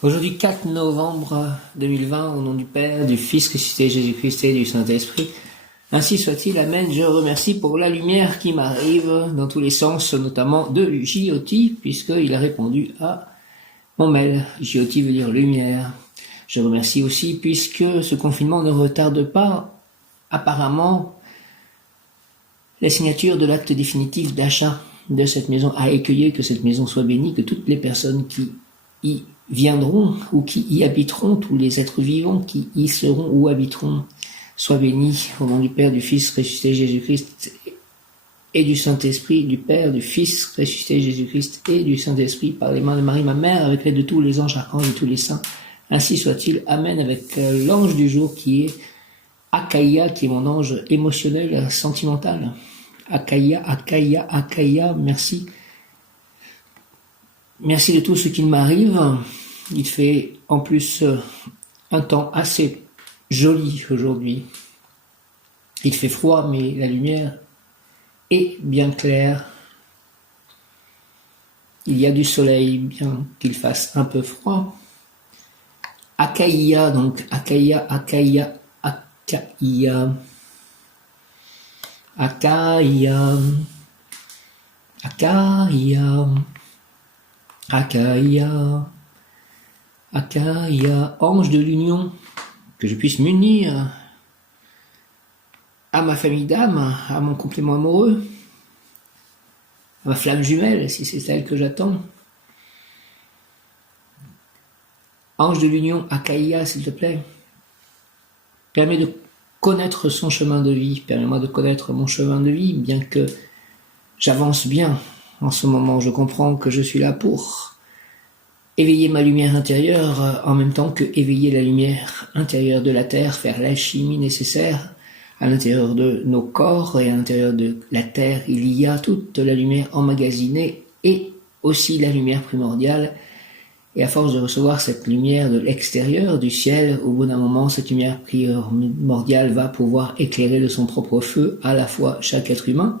Aujourd'hui 4 novembre 2020, au nom du Père, du Fils ressuscité Jésus-Christ et du Saint-Esprit. Ainsi soit-il, Amen. Je remercie pour la lumière qui m'arrive dans tous les sens, notamment de J.O.T, puisqu'il a répondu à mon mail. J.O.T veut dire lumière. Je remercie aussi puisque ce confinement ne retarde pas, apparemment, la signature de l'acte définitif d'achat de cette maison, à accueillir que cette maison soit bénie, que toutes les personnes qui y viendront ou qui y habiteront, tous les êtres vivants qui y seront ou habiteront, soient bénis au nom du Père, du Fils ressuscité Jésus-Christ et du Saint-Esprit, du Père, du Fils ressuscité Jésus-Christ et du Saint-Esprit, par les mains de Marie, ma mère, avec l'aide de tous les anges, archanges et tous les saints. Ainsi soit-il. Amen. Avec l'ange du jour qui est Akaïa, qui est mon ange émotionnel, sentimental. Akaïa, Akaïa, Akaïa, merci. Merci de tout ce qui m'arrive. Il fait en plus un temps assez joli aujourd'hui. Il fait froid, mais la lumière est bien claire. Il y a du soleil, bien qu'il fasse un peu froid. Akaïa, donc Akaïa, Akaïa, Akaïa. Akaïa, Akaïa, Akaïa, Akaïa, ange de l'union, que je puisse m'unir à ma famille d'âme, à mon complément amoureux, à ma flamme jumelle, si c'est celle que j'attends. Ange de l'union, Akaïa, s'il te plaît, permets de connaître son chemin de vie, permets-moi de connaître mon chemin de vie, bien que j'avance bien en ce moment. Je comprends que je suis là pour éveiller ma lumière intérieure en même temps que éveiller la lumière intérieure de la Terre, faire l'alchimie nécessaire à l'intérieur de nos corps et à l'intérieur de la Terre. Il y a toute la lumière emmagasinée et aussi la lumière primordiale. Et à force de recevoir cette lumière de l'extérieur, du ciel, au bout d'un moment, cette lumière primordiale va pouvoir éclairer de son propre feu à la fois chaque être humain.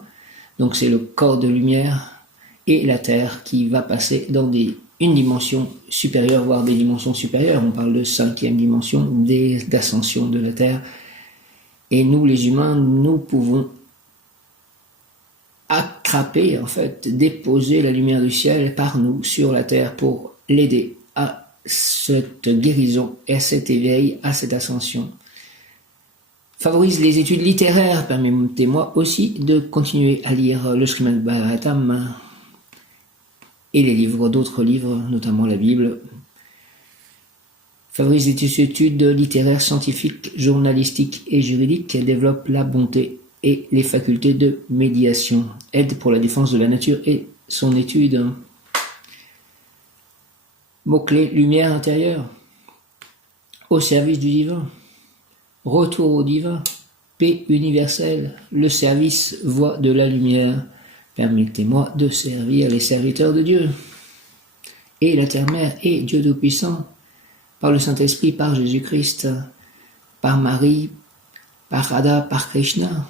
Donc c'est le corps de lumière et la Terre qui va passer dans une dimension supérieure, voire des dimensions supérieures. On parle de 5e dimension d'ascension de la Terre. Et nous, les humains, nous pouvons attraper, en fait, déposer la lumière du ciel par nous sur la Terre pour l'aider à cette guérison, à cet éveil, à cette ascension. Favorise les études littéraires, permettez-moi aussi de continuer à lire le Srimad Bhagavatam et les livres, d'autres livres, notamment la Bible. Favorise les études littéraires, scientifiques, journalistiques et juridiques, développe la bonté et les facultés de médiation, aide pour la défense de la nature et son étude. Mot-clé, lumière intérieure, au service du divin, retour au divin, paix universelle, le service voie de la lumière. Permettez-moi de servir les serviteurs de Dieu, et la Terre-Mère, et Dieu Tout-Puissant, par le Saint-Esprit, par Jésus-Christ, par Marie, par Radha, par Krishna.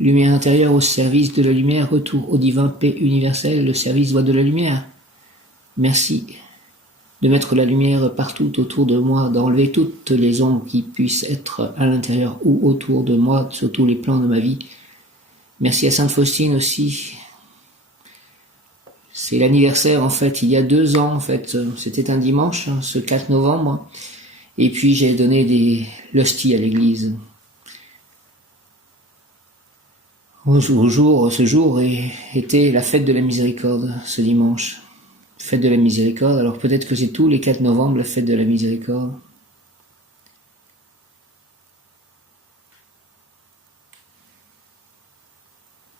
Lumière intérieure au service de la lumière, retour au divin, paix universelle, le service voie de la lumière. Merci de mettre la lumière partout autour de moi, d'enlever toutes les ombres qui puissent être à l'intérieur ou autour de moi, sur tous les plans de ma vie. Merci à Sainte Faustine aussi. C'est l'anniversaire, en fait, il y a 2 ans, en fait, c'était un dimanche, ce 4 novembre, et puis j'ai donné l'hostie à l'église. Ce jour était la fête de la miséricorde, ce dimanche. Fête de la miséricorde, alors peut-être que c'est tous les 4 novembre la fête de la miséricorde.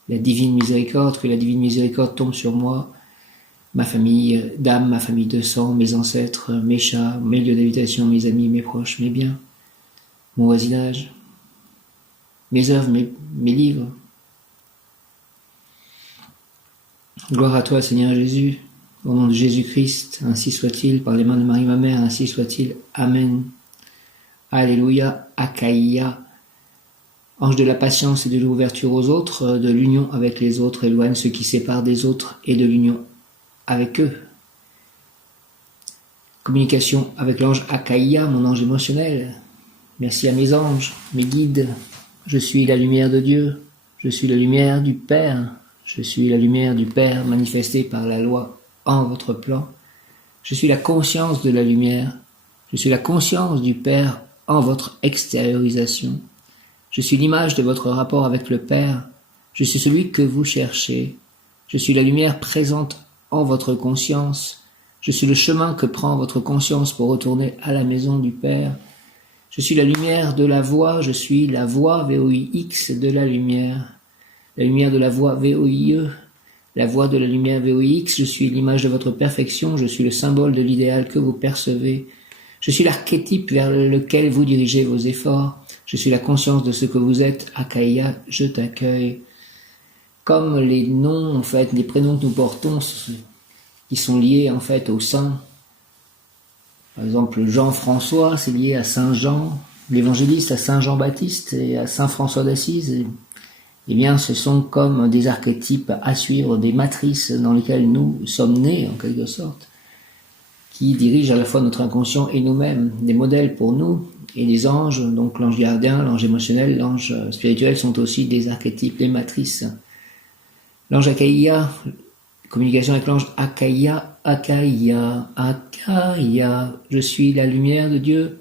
La divine miséricorde, que la divine miséricorde tombe sur moi, ma famille d'âme, ma famille de sang, mes ancêtres, mes chats, mes lieux d'habitation, mes amis, mes proches, mes biens, mon voisinage, mes œuvres, mes livres. Gloire à toi, Seigneur Jésus, au nom de Jésus-Christ, ainsi soit-il, par les mains de Marie, ma mère, ainsi soit-il. Amen. Alléluia, Akaïa, Ange de la patience et de l'ouverture aux autres, de l'union avec les autres, éloigne ce qui sépare des autres et de l'union avec eux. Communication avec l'ange Akaïa, mon ange émotionnel. Merci à mes anges, mes guides. Je suis la lumière de Dieu. Je suis la lumière du Père. Je suis la lumière du Père manifestée par la loi en votre plan. Je suis la conscience de la lumière. Je suis la conscience du Père en votre extériorisation. Je suis l'image de votre rapport avec le Père. Je suis celui que vous cherchez. Je suis la lumière présente en votre conscience. Je suis le chemin que prend votre conscience pour retourner à la maison du Père. Je suis la lumière de la voix. Je suis la voix VOIX de la lumière. La lumière de la voix VOIE. La voix de la lumière VOIX. Je suis l'image de votre perfection. Je suis le symbole de l'idéal que vous percevez. Je suis l'archétype vers lequel vous dirigez vos efforts. Je suis la conscience de ce que vous êtes. Akaïa, je t'accueille. Comme les noms, en fait, les prénoms que nous portons, qui sont liés, en fait, au saint. Par exemple, Jean-François, c'est lié à Saint-Jean. L'évangéliste à Saint-Jean-Baptiste et à Saint-François d'Assise. Eh bien, ce sont comme des archétypes à suivre, des matrices dans lesquelles nous sommes nés, en quelque sorte, qui dirigent à la fois notre inconscient et nous-mêmes, des modèles pour nous. Et les anges, donc l'ange gardien, l'ange émotionnel, l'ange spirituel sont aussi des archétypes, des matrices. L'ange Akaïa, communication avec l'ange Akaïa, Akaïa, Akaïa. Je suis la lumière de Dieu,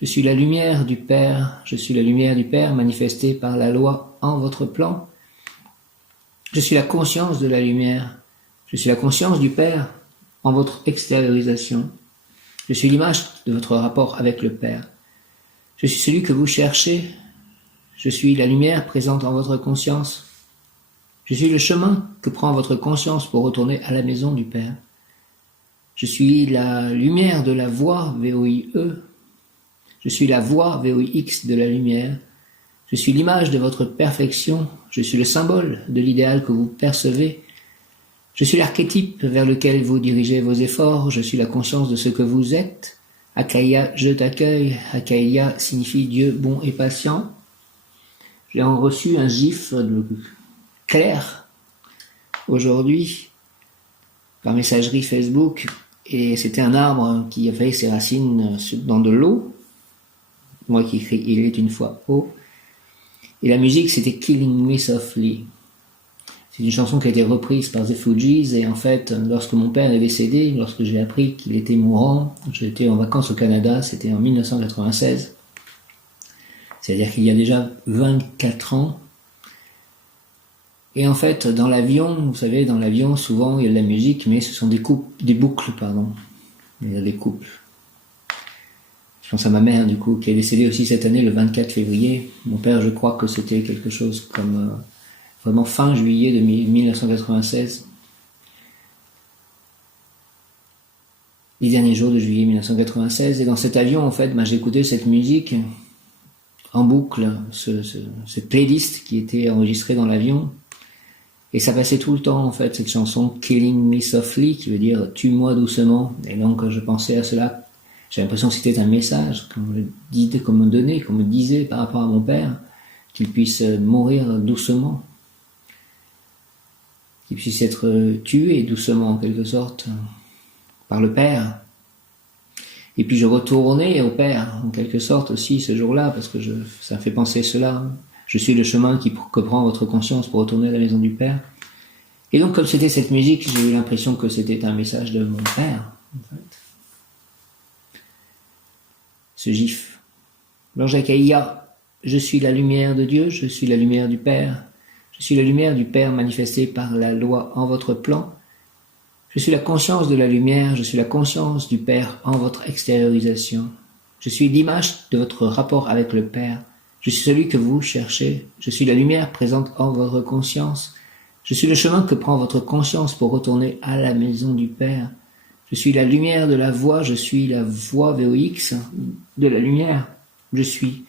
je suis la lumière du Père, je suis la lumière du Père manifestée par la loi en votre plan. Je suis la conscience de la lumière, je suis la conscience du Père en votre extériorisation. Je suis l'image de votre rapport avec le Père. Je suis celui que vous cherchez. Je suis la lumière présente en votre conscience. Je suis le chemin que prend votre conscience pour retourner à la maison du Père. Je suis la lumière de la voix VOIE. Je suis la voix VOIX de la lumière. Je suis l'image de votre perfection. Je suis le symbole de l'idéal que vous percevez. Je suis l'archétype vers lequel vous dirigez vos efforts. Je suis la conscience de ce que vous êtes. Akaïa, je t'accueille. Akaïa signifie Dieu bon et patient. J'ai reçu un gif clair aujourd'hui par messagerie Facebook et c'était un arbre qui avait ses racines dans de l'eau. Moi qui écris il est une fois eau. Et la musique c'était Killing Me Softly. C'est une chanson qui a été reprise par The Fugees et en fait, lorsque mon père est décédé, lorsque j'ai appris qu'il était mourant, j'étais en vacances au Canada, c'était en 1996. C'est-à-dire qu'il y a déjà 24 ans. Et en fait, dans l'avion, vous savez, dans l'avion, souvent, il y a de la musique, mais ce sont des boucles, pardon. Il y a des couples. Je pense à ma mère, du coup, qui est décédée aussi cette année, le 24 février. Mon père, je crois que c'était quelque chose comme... vraiment fin juillet de 1996. Les derniers jours de juillet 1996. Et dans cet avion, en fait, j'écoutais cette musique en boucle, cette playlist qui était enregistrée dans l'avion. Et ça passait tout le temps, en fait, cette chanson Killing Me Softly, qui veut dire tue-moi doucement. Et donc, je pensais à cela. J'ai l'impression que c'était un message qu'on me disait par rapport à mon père, qu'il puisse mourir doucement. Qu'il puisse être tué doucement en quelque sorte par le Père. Et puis je retournais au Père en quelque sorte aussi ce jour-là parce que ça me fait penser cela. Je suis le chemin que prend votre conscience pour retourner à la maison du Père. Et donc comme c'était cette musique, j'ai eu l'impression que c'était un message de mon Père en fait. Ce gif. L'ange Akaïa, je suis la lumière de Dieu, je suis la lumière du Père. Je suis la lumière du Père manifestée par la loi en votre plan. Je suis la conscience de la lumière, je suis la conscience du Père en votre extériorisation. Je suis l'image de votre rapport avec le Père. Je suis celui que vous cherchez. Je suis la lumière présente en votre conscience. Je suis le chemin que prend votre conscience pour retourner à la maison du Père. Je suis la lumière de la voix, je suis la voix VOX de la lumière. Je suis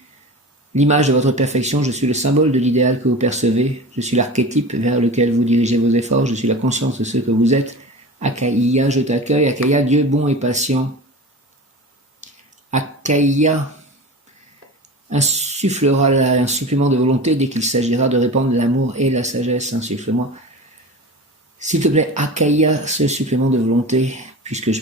l'image de votre perfection, je suis le symbole de l'idéal que vous percevez, je suis l'archétype vers lequel vous dirigez vos efforts, je suis la conscience de ce que vous êtes. Akaïa, je t'accueille. Akaïa, Dieu bon et patient. Akaïa, insufflera un supplément de volonté dès qu'il s'agira de répandre l'amour et la sagesse. Insuffle-moi, s'il te plaît, Akaïa, ce supplément de volonté,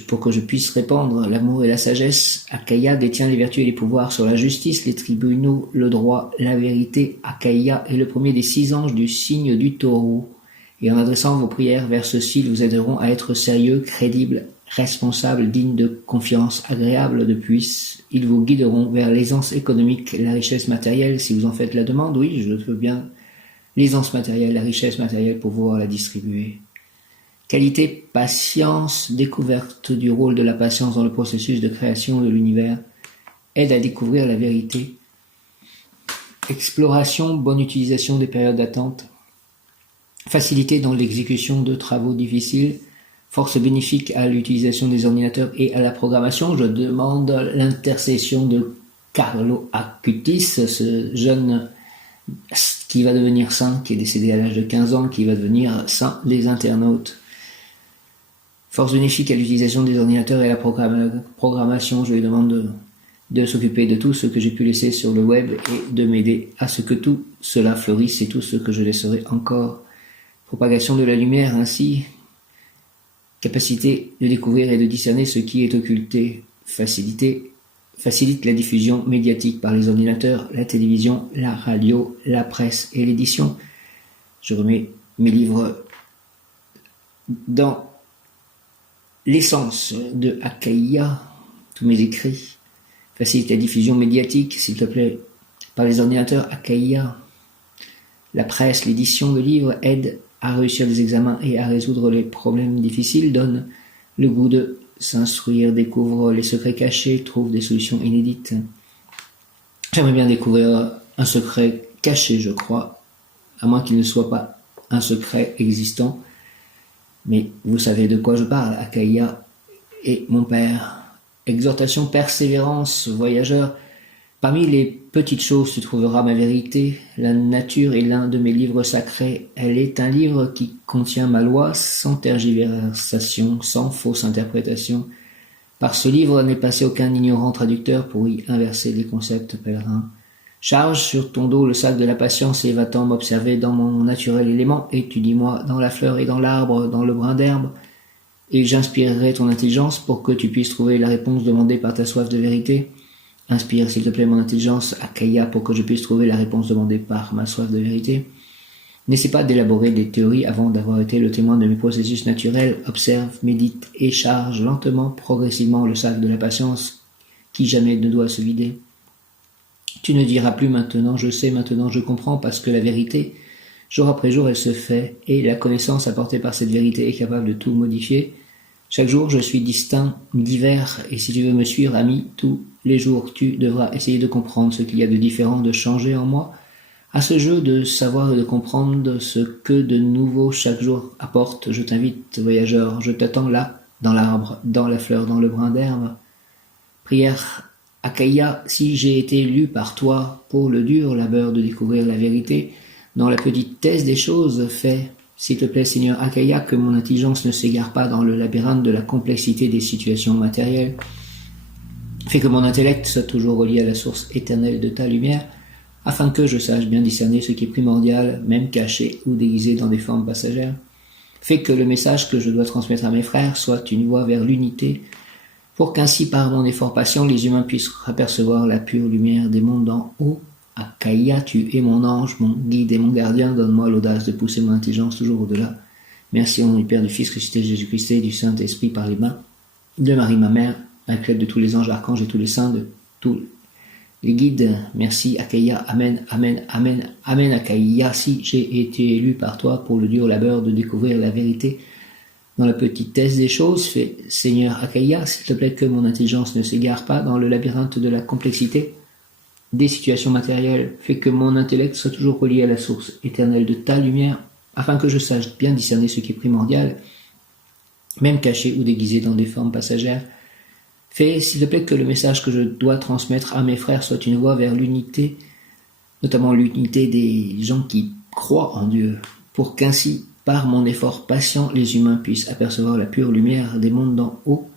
pour que je puisse répandre l'amour et la sagesse. Akaïa détient les vertus et les pouvoirs sur la justice, les tribunaux, le droit, la vérité. Akaïa est le premier des 6 anges du signe du taureau. Et en adressant vos prières vers ceux-ci, ils vous aideront à être sérieux, crédibles, responsables, dignes de confiance, agréables de puisse. Ils vous guideront vers l'aisance économique, la richesse matérielle, si vous en faites la demande. Oui, je veux bien l'aisance matérielle, la richesse matérielle pour pouvoir la distribuer. Qualité, patience, découverte du rôle de la patience dans le processus de création de l'univers, aide à découvrir la vérité. Exploration, bonne utilisation des périodes d'attente. Facilité dans l'exécution de travaux difficiles. Force bénéfique à l'utilisation des ordinateurs et à la programmation. Je demande l'intercession de Carlo Acutis, ce jeune qui va devenir saint, qui est décédé à l'âge de 15 ans, qui va devenir saint des internautes. Force bénéfique à l'utilisation des ordinateurs et à la programmation. Je lui demande de s'occuper de tout ce que j'ai pu laisser sur le web et de m'aider à ce que tout cela fleurisse et tout ce que je laisserai encore. Propagation de la lumière ainsi. Capacité de découvrir et de discerner ce qui est occulté. Facilite la diffusion médiatique par les ordinateurs, la télévision, la radio, la presse et l'édition. Je remets mes livres dans l'essence de Akaïa, tous mes écrits. Facilite la diffusion médiatique, s'il te plaît, par les ordinateurs. Akaïa, la presse, l'édition de livres aide à réussir des examens et à résoudre les problèmes difficiles, donne le goût de s'instruire, découvre les secrets cachés, trouve des solutions inédites. J'aimerais bien découvrir un secret caché, je crois, à moins qu'il ne soit pas un secret existant. Mais vous savez de quoi je parle, Akaïa et mon père. Exhortation, persévérance, voyageur. Parmi les petites choses se trouvera ma vérité. La nature est l'un de mes livres sacrés. Elle est un livre qui contient ma loi sans tergiversation, sans fausse interprétation. Par ce livre n'est passé aucun ignorant traducteur pour y inverser les concepts pèlerins. Charge sur ton dos le sac de la patience et va-t'en m'observer dans mon naturel élément. Étudie-moi dans la fleur et dans l'arbre, dans le brin d'herbe, et j'inspirerai ton intelligence pour que tu puisses trouver la réponse demandée par ta soif de vérité. Inspire, s'il te plaît, mon intelligence, Akaïa, pour que je puisse trouver la réponse demandée par ma soif de vérité. N'essaie pas d'élaborer des théories avant d'avoir été le témoin de mes processus naturels. Observe, médite et charge lentement, progressivement le sac de la patience qui jamais ne doit se vider. Tu ne diras plus maintenant je sais, maintenant je comprends, parce que la vérité, jour après jour, elle se fait, et la connaissance apportée par cette vérité est capable de tout modifier. Chaque jour, je suis distinct, divers, et si tu veux me suivre, ami, tous les jours, tu devras essayer de comprendre ce qu'il y a de différent, de changer en moi. À ce jeu de savoir et de comprendre ce que de nouveau chaque jour apporte, je t'invite, voyageur, je t'attends là, dans l'arbre, dans la fleur, dans le brin d'herbe. Prière, Akaïa, si j'ai été élu par toi pour le dur labeur de découvrir la vérité, dans la petitesse des choses, fais, s'il te plaît, Seigneur Akaïa, que mon intelligence ne s'égare pas dans le labyrinthe de la complexité des situations matérielles. Fais que mon intellect soit toujours relié à la source éternelle de ta lumière, afin que je sache bien discerner ce qui est primordial, même caché ou déguisé dans des formes passagères. Fais que le message que je dois transmettre à mes frères soit une voie vers l'unité, pour qu'ainsi par mon effort patient, les humains puissent apercevoir la pure lumière des mondes d'en haut. Akaïa, tu es mon ange, mon guide et mon gardien, donne-moi l'audace de pousser mon intelligence toujours au-delà. Merci au nom du Père, du Fils ressuscité de Jésus-Christ et du Saint-Esprit par les mains de Marie, ma mère, avec l'aide de tous les anges, archanges et tous les saints, de tous les guides. Merci, Akaïa, Amen, Amen, Amen, Amen, Akaïa, si j'ai été élu par toi pour le dur labeur de découvrir la vérité dans la petitesse des choses, fais, Seigneur Akaïa, s'il te plaît, que mon intelligence ne s'égare pas dans le labyrinthe de la complexité des situations matérielles, fais que mon intellect soit toujours relié à la source éternelle de ta lumière, afin que je sache bien discerner ce qui est primordial, même caché ou déguisé dans des formes passagères. Fais, s'il te plaît, que le message que je dois transmettre à mes frères soit une voie vers l'unité, notamment l'unité des gens qui croient en Dieu, pour qu'ainsi, par mon effort patient, les humains puissent apercevoir la pure lumière des mondes d'en haut.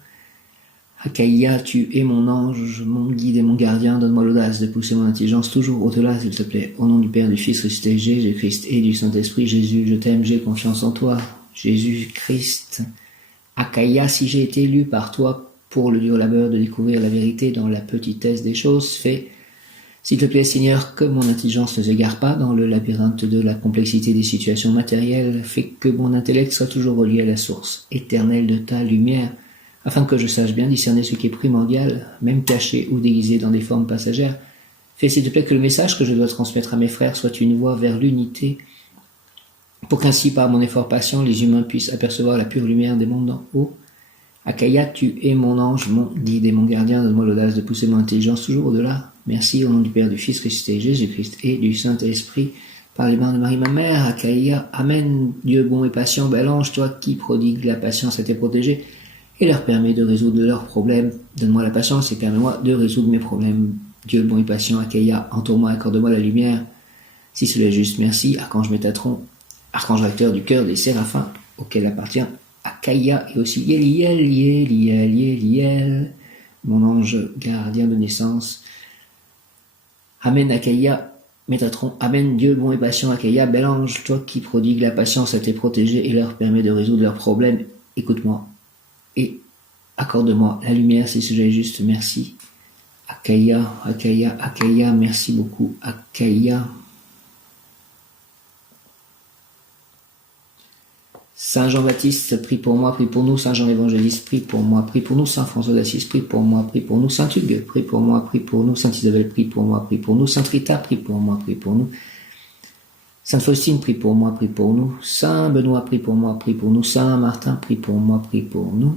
Akaïa, tu es mon ange, mon guide et mon gardien, donne-moi l'audace de pousser mon intelligence toujours au-delà, s'il te plaît. Au nom du Père, du Fils ressuscité, Jésus-Christ et du Saint-Esprit, Jésus, je t'aime, j'ai confiance en toi. Jésus-Christ, Akaïa, si j'ai été élu par toi pour le dur labeur de découvrir la vérité dans la petitesse des choses, fais, s'il te plaît, Seigneur, que mon intelligence ne s'égare pas dans le labyrinthe de la complexité des situations matérielles, fais que mon intellect soit toujours relié à la source éternelle de ta lumière, afin que je sache bien discerner ce qui est primordial, même caché ou déguisé dans des formes passagères. Fais, s'il te plaît, que le message que je dois transmettre à mes frères soit une voie vers l'unité, pour qu'ainsi, par mon effort patient, les humains puissent apercevoir la pure lumière des mondes d'en haut. Akaïa, tu es mon ange, mon guide et mon gardien, donne-moi l'audace de pousser mon intelligence toujours au-delà. Merci au nom du Père, du Fils ressuscité, Jésus-Christ et du Saint-Esprit, par les mains de Marie ma mère. Akaïa, Amen, Dieu bon et patient, bel ange, toi qui prodigues la patience à tes protégés et leur permet de résoudre leurs problèmes. Donne-moi la patience et permets-moi de résoudre mes problèmes. Dieu bon et patient, Akaïa, entoure-moi, accorde-moi la lumière. Si cela est juste, merci, Archange Métatron, archange recteur du cœur des séraphins, auquel appartient Akaïa et aussi Yéliel, mon ange gardien de naissance. Amen, Akaïa, Métatron, Amen, Dieu bon et patient, Akaïa, bel ange, toi qui prodigues la patience à tes protégés et leur permet de résoudre leurs problèmes, écoute-moi et accorde-moi la lumière si cela est juste, merci. Akaïa, Akaïa, Akaïa, merci beaucoup, Akaïa. Saint Jean-Baptiste, prie pour moi, prie pour nous. Saint Jean l'Évangéliste, prie pour moi, prie pour nous. Saint François d'Assise, prie pour moi, prie pour nous. Saint Hugues, prie pour moi, prie pour nous. Sainte Isabelle, prie pour moi, prie pour nous. Sainte Rita, prie pour moi, prie pour nous. Sainte Faustine, prie pour moi, prie pour nous. Saint Benoît, prie pour moi, prie pour nous. Saint Martin, prie pour moi, prie pour nous.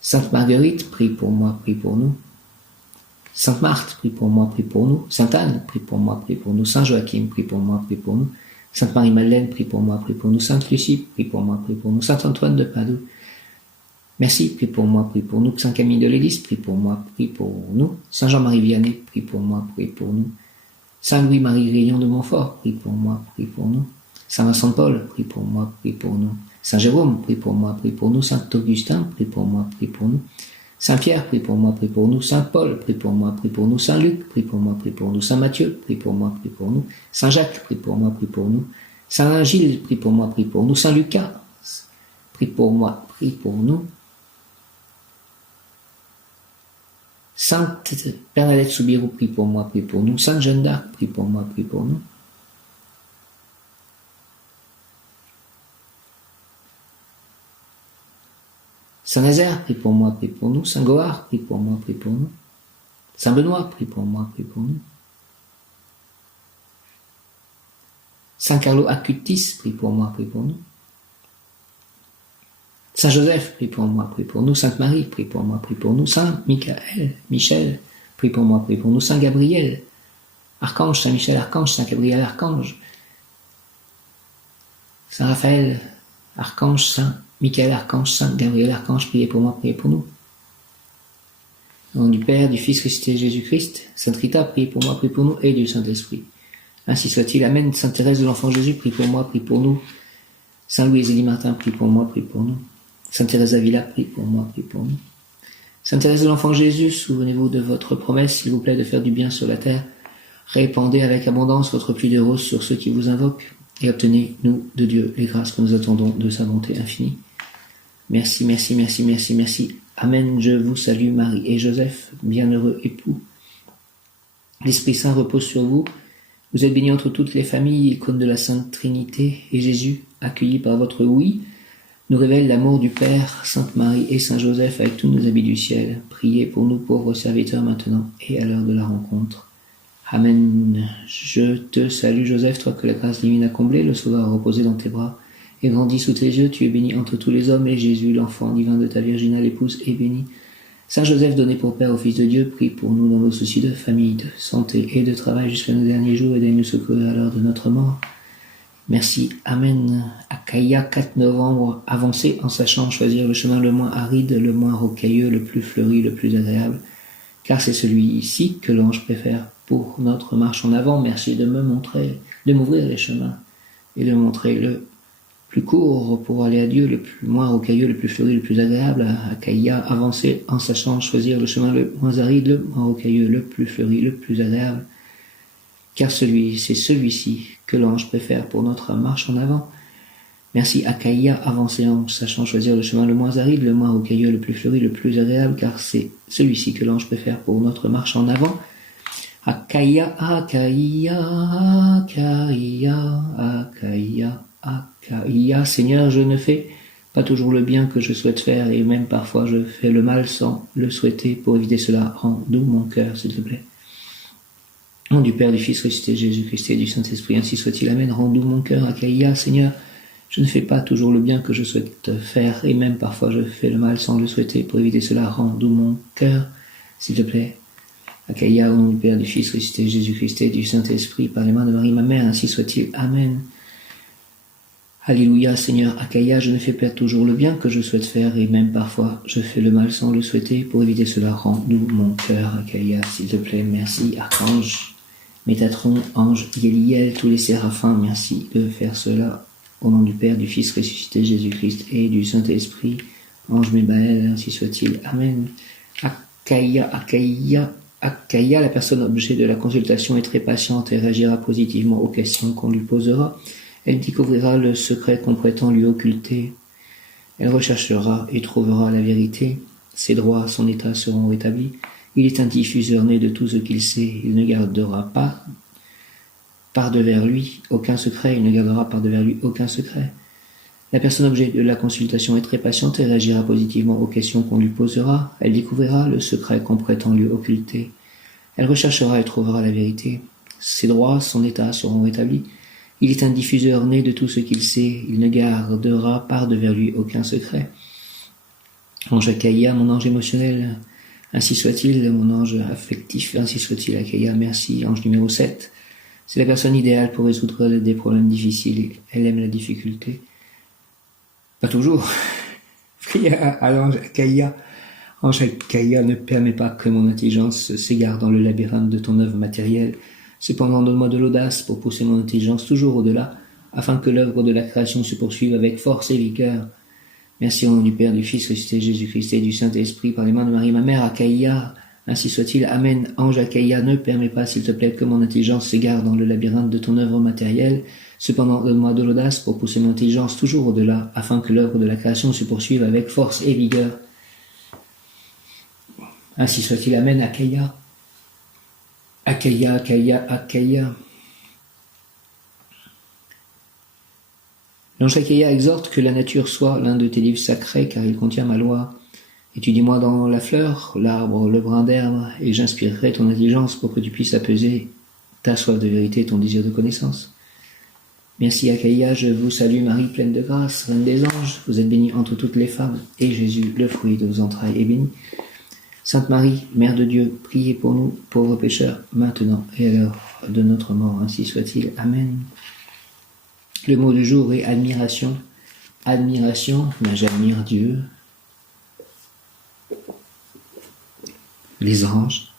Sainte Marguerite, prie pour moi, prie pour nous. Sainte Marthe, prie pour moi, prie pour nous. Sainte Anne, prie pour moi, prie pour nous. Saint Joachim, prie pour moi, prie pour nous. Sainte Marie-Madeleine, prie pour moi, prie pour nous. Sainte Lucie, prie pour moi, prie pour nous. Saint Antoine de Padoue, merci, prie pour moi, prie pour nous. Saint Camille de l'Église, prie pour moi, prie pour nous. Saint Jean-Marie Vianney, prie pour moi, prie pour nous. Saint Louis-Marie Grillon de Montfort, prie pour moi, prie pour nous. Saint Vincent de Paul, prie pour moi, prie pour nous. Saint Jérôme, prie pour moi, prie pour nous. Saint Augustin, prie pour moi, prie pour nous. Saint Pierre, prie pour moi, prie pour nous. Saint Paul, prie pour moi, prie pour nous. Saint Luc, prie pour moi, prie pour nous. Saint Matthieu, prie pour moi, prie pour nous. Saint Jacques, prie pour moi, prie pour nous. Saint Gilles, prie pour moi, prie pour nous. Saint Lucas, prie pour moi, prie pour nous. Sainte Bernadette Soubirous, prie pour moi, prie pour nous. Sainte Jeanne d'Arc, prie pour moi, prie pour nous. Saint Nazaire, prie pour moi, prie pour nous. Saint Goard, prie pour moi, prie pour nous. Saint Benoît, prie pour moi, prie pour nous. Saint Carlo Acutis, prie pour moi, prie pour nous. Saint Joseph, prie pour moi, prie pour nous. Sainte Marie, prie pour moi, prie pour nous. Saint Michel, prie pour moi, prie pour nous. Saint Gabriel, Archange, Saint Michel, Archange, Saint Gabriel, Archange. Saint Raphaël, Archange, Saint Michael, Archange, Saint Gabriel, Archange, priez pour moi, priez pour nous. Au nom du Père, du Fils ressuscité Jésus-Christ, Sainte Rita, priez pour moi, priez pour nous, et du Saint-Esprit. Ainsi soit-il. Amen. Sainte Thérèse de l'Enfant Jésus, prie pour moi, prie pour nous. Saint Louis-Élie Martin, prie pour moi, prie pour nous. Sainte Thérèse d'Avila, prie pour moi, prie pour nous. Sainte Thérèse de l'Enfant Jésus, souvenez-vous de votre promesse, s'il vous plaît, de faire du bien sur la terre. Répandez avec abondance votre pluie de roses sur ceux qui vous invoquent, et obtenez-nous de Dieu les grâces que nous attendons de sa bonté infinie. Merci, merci, merci, merci, merci. Amen. Je vous salue, Marie et Joseph, bienheureux époux. L'Esprit Saint repose sur vous. Vous êtes bénis entre toutes les familles, icône de la Sainte Trinité, et Jésus, accueilli par votre oui, nous révèle l'amour du Père, Sainte Marie et Saint Joseph avec tous nos habits du ciel. Priez pour nous pauvres serviteurs maintenant et à l'heure de la rencontre. Amen. Je te salue Joseph, toi que la grâce divine a comblé, le Sauveur a reposé dans tes bras et grandi sous tes yeux. Tu es béni entre tous les hommes et Jésus, l'enfant divin de ta virginale épouse, est béni. Saint Joseph, donné pour Père au Fils de Dieu, prie pour nous dans nos soucis de famille, de santé et de travail jusqu'à nos derniers jours et d'aide nous secourir à l'heure de notre mort. Merci. Amen. Akaïa, 4 novembre, avancer en sachant choisir le chemin le moins aride, le moins rocailleux, le plus fleuri, le plus agréable, car c'est celui-ci que l'ange préfère pour notre marche en avant. Merci de m'ouvrir les chemins et de montrer le plus court pour aller à Dieu, le plus moins rocailleux, le plus fleuri, le plus agréable. Acaïa, avancer en sachant choisir le chemin le moins aride, le moins rocailleux, le plus fleuri, le plus agréable. Car c'est celui-ci que l'ange préfère pour notre marche en avant. Merci Acaïa, avancer en sachant choisir le chemin le moins aride, le moins rocailleux, le plus fleuri, le plus agréable, car c'est celui-ci que l'ange préfère pour notre marche en avant. Acaïa, Acaïa, Acaïa, Acaïa, Acaïa. Seigneur, je ne fais pas toujours le bien que je souhaite faire, et même parfois je fais le mal sans le souhaiter. Pour éviter cela, rends doux mon cœur, s'il te plaît. Au nom du Père, du Fils ressuscité, Jésus-Christ et du Saint-Esprit, ainsi soit-il. Amen. Rends doux mon cœur, Acaïa, Seigneur. Je ne fais pas toujours le bien que je souhaite faire, et même parfois je fais le mal sans le souhaiter. Pour éviter cela, rends doux mon cœur, s'il te plaît. Acaïa, au nom du Père, du Fils ressuscité, Jésus-Christ et du Saint-Esprit, par les mains de Marie, ma mère, ainsi soit-il. Amen. Alléluia, Seigneur. Acaïa, je ne fais pas toujours le bien que je souhaite faire, et même parfois je fais le mal sans le souhaiter. Pour éviter cela, rends doux mon cœur, Acaïa, s'il te plaît. Merci, Archange, Métatron, Ange, Yéliel, tous les séraphins, merci de faire cela. Au nom du Père, du Fils ressuscité, Jésus-Christ et du Saint-Esprit, Ange Mébaël, ainsi soit-il. Amen. Acaïa, Acaïa, Acaïa, la personne objet de la consultation est très patiente et réagira positivement aux questions qu'on lui posera. Elle découvrira le secret qu'on prétend lui occulter. Elle recherchera et trouvera la vérité. Ses droits, son état seront rétablis. Il est un diffuseur né de tout ce qu'il sait. Il ne gardera pas par-devers lui aucun secret. Il ne gardera par-devers lui aucun secret. La personne objet de la consultation est très patiente et réagira positivement aux questions qu'on lui posera. Elle découvrira le secret qu'on prétend lui occulter. Elle recherchera et trouvera la vérité. Ses droits, son état seront rétablis. Il est un diffuseur né de tout ce qu'il sait. Il ne gardera par-devers lui aucun secret. Ange Acaïa, mon ange émotionnel, ainsi soit-il, mon ange affectif, ainsi soit-il, Acaïa, merci. Ange numéro 7. C'est la personne idéale pour résoudre des problèmes difficiles. Elle aime la difficulté. Pas toujours. Prière à l'ange Acaïa. Ange Acaïa, ne permet pas que mon intelligence s'égare dans le labyrinthe de ton œuvre matérielle. Cependant, donne-moi de l'audace pour pousser mon intelligence toujours au-delà, afin que l'œuvre de la création se poursuive avec force et vigueur. Merci au nom du Père, du Fils ressuscité, Jésus-Christ et du Saint-Esprit, par les mains de Marie, ma mère, Acaïa. Ainsi soit-il. Amen. Ange Acaïa, ne permets pas, s'il te plaît, que mon intelligence s'égare dans le labyrinthe de ton œuvre matérielle. Cependant, donne-moi de l'audace pour pousser mon intelligence toujours au-delà, afin que l'œuvre de la création se poursuive avec force et vigueur. Ainsi soit-il. Amen. Acaïa. Acaïa, Acaïa, Acaïa. L'ange Acaïa exhorte que la nature soit l'un de tes livres sacrés, car il contient ma loi. Étudie-moi dans la fleur, l'arbre, le brin d'herbe, et j'inspirerai ton intelligence pour que tu puisses apaiser ta soif de vérité et ton désir de connaissance. Merci Acaïa, je vous salue Marie, pleine de grâce, reine des anges, vous êtes bénie entre toutes les femmes, et Jésus, le fruit de vos entrailles, est béni. Sainte Marie, Mère de Dieu, priez pour nous, pauvres pécheurs, maintenant et à l'heure de notre mort, ainsi soit-il. Amen. Le mot du jour est admiration. Admiration, mais j'admire Dieu, les anges,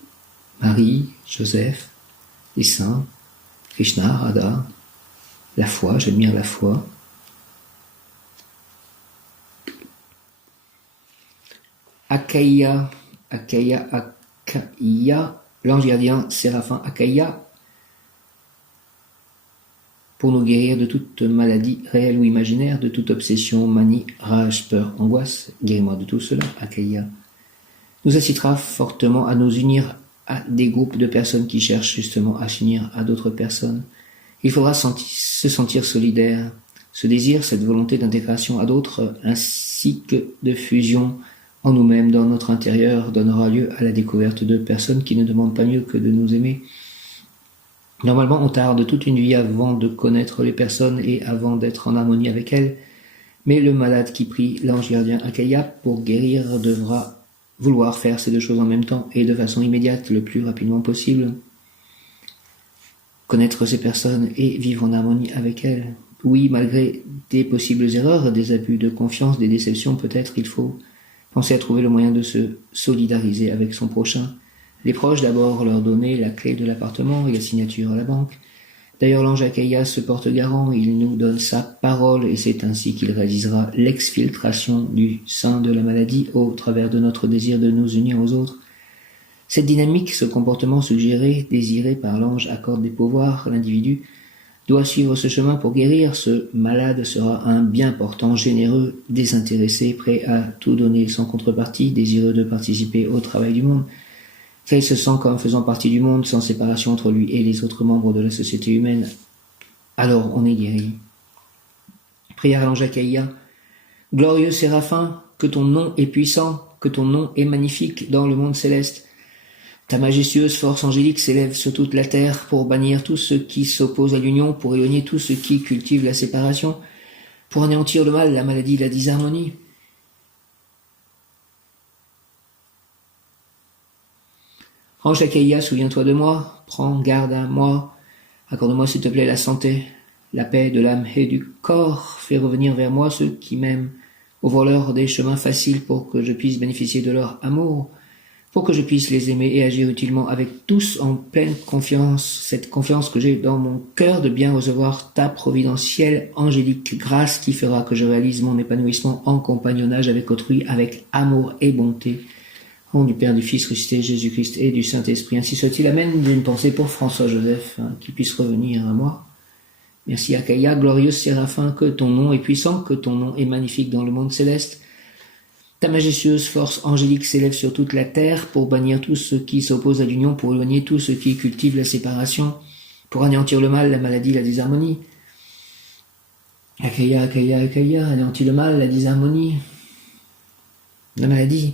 Marie, Joseph, les saints, Krishna, Radha, la foi, j'admire la foi. Acaïa, Acaïa, Acaïa, l'ange gardien Séraphin Acaïa, pour nous guérir de toute maladie réelle ou imaginaire, de toute obsession, manie, rage, peur, angoisse, guéris-moi de tout cela, Acaïa. Nous incitera fortement à nous unir à des groupes de personnes qui cherchent justement à s'unir à d'autres personnes. Il faudra se sentir solidaire. Ce désir, cette volonté d'intégration à d'autres, ainsi que de fusion en nous-mêmes, dans notre intérieur, donnera lieu à la découverte de personnes qui ne demandent pas mieux que de nous aimer. Normalement, on tarde toute une vie avant de connaître les personnes et avant d'être en harmonie avec elles, mais le malade qui prie l'ange gardien Acaïa pour guérir devra vouloir faire ces deux choses en même temps et de façon immédiate, le plus rapidement possible. Connaître ces personnes et vivre en harmonie avec elles. Oui, malgré des possibles erreurs, des abus de confiance, des déceptions, peut-être il faut penser à trouver le moyen de se solidariser avec son prochain. Les proches, d'abord, leur donner la clé de l'appartement et la signature à la banque. D'ailleurs, l'ange Achaïa se porte garant, il nous donne sa parole et c'est ainsi qu'il réalisera l'exfiltration du sein de la maladie au travers de notre désir de nous unir aux autres. Cette dynamique, ce comportement suggéré, désiré par l'ange accorde des pouvoirs à l'individu, doit suivre ce chemin pour guérir. Ce malade sera un bien portant, généreux, désintéressé, prêt à tout donner sans contrepartie, désireux de participer au travail du monde, car il se sent comme faisant partie du monde, sans séparation entre lui et les autres membres de la société humaine. Alors on est guéri. Prière à l'ange Achaïa. Glorieux Séraphin, que ton nom est puissant, que ton nom est magnifique dans le monde céleste. Ta majestueuse force angélique s'élève sur toute la terre pour bannir tout ce qui s'oppose à l'union, pour éloigner tout ce qui cultive la séparation, pour anéantir le mal, la maladie, la disharmonie. Ange Achaïa, souviens-toi de moi, prends garde à moi, accorde-moi s'il te plaît la santé, la paix de l'âme et du corps, fais revenir vers moi ceux qui m'aiment, ouvre-leur des chemins faciles pour que je puisse bénéficier de leur amour, pour que je puisse les aimer et agir utilement avec tous en pleine confiance, cette confiance que j'ai dans mon cœur de bien recevoir ta providentielle angélique grâce qui fera que je réalise mon épanouissement en compagnonnage avec autrui, avec amour et bonté. Au nom du Père, du Fils ressuscité, Jésus-Christ et du Saint-Esprit, ainsi soit-il. Amen. D'une pensée pour François-Joseph, qui puisse revenir à moi. Merci Achaïa, glorieux Séraphin, que ton nom est puissant, que ton nom est magnifique dans le monde céleste. Ta majestueuse force angélique s'élève sur toute la terre pour bannir tout ce qui s'oppose à l'union, pour éloigner tout ce qui cultive la séparation, pour anéantir le mal, la maladie, la disharmonie. Achaïa, Achaïa, Achaïa, anéantis le mal, la disharmonie, la maladie.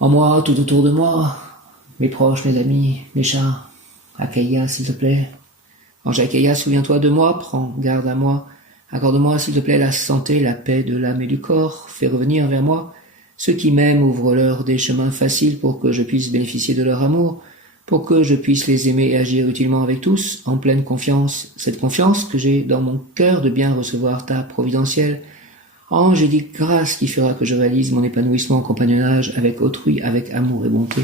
En moi, tout autour de moi, mes proches, mes amis, mes chats. Achaïa, s'il te plaît. Ange Achaïa, souviens-toi de moi, prends garde à moi. Accorde-moi, s'il te plaît, la santé, la paix de l'âme et du corps. Fais revenir vers moi ceux qui m'aiment, ouvre-leur des chemins faciles pour que je puisse bénéficier de leur amour, pour que je puisse les aimer et agir utilement avec tous, en pleine confiance. Cette confiance que j'ai dans mon cœur de bien recevoir ta providentielle angélique grâce qui fera que je réalise mon épanouissement en compagnonnage avec autrui, avec amour et bonté.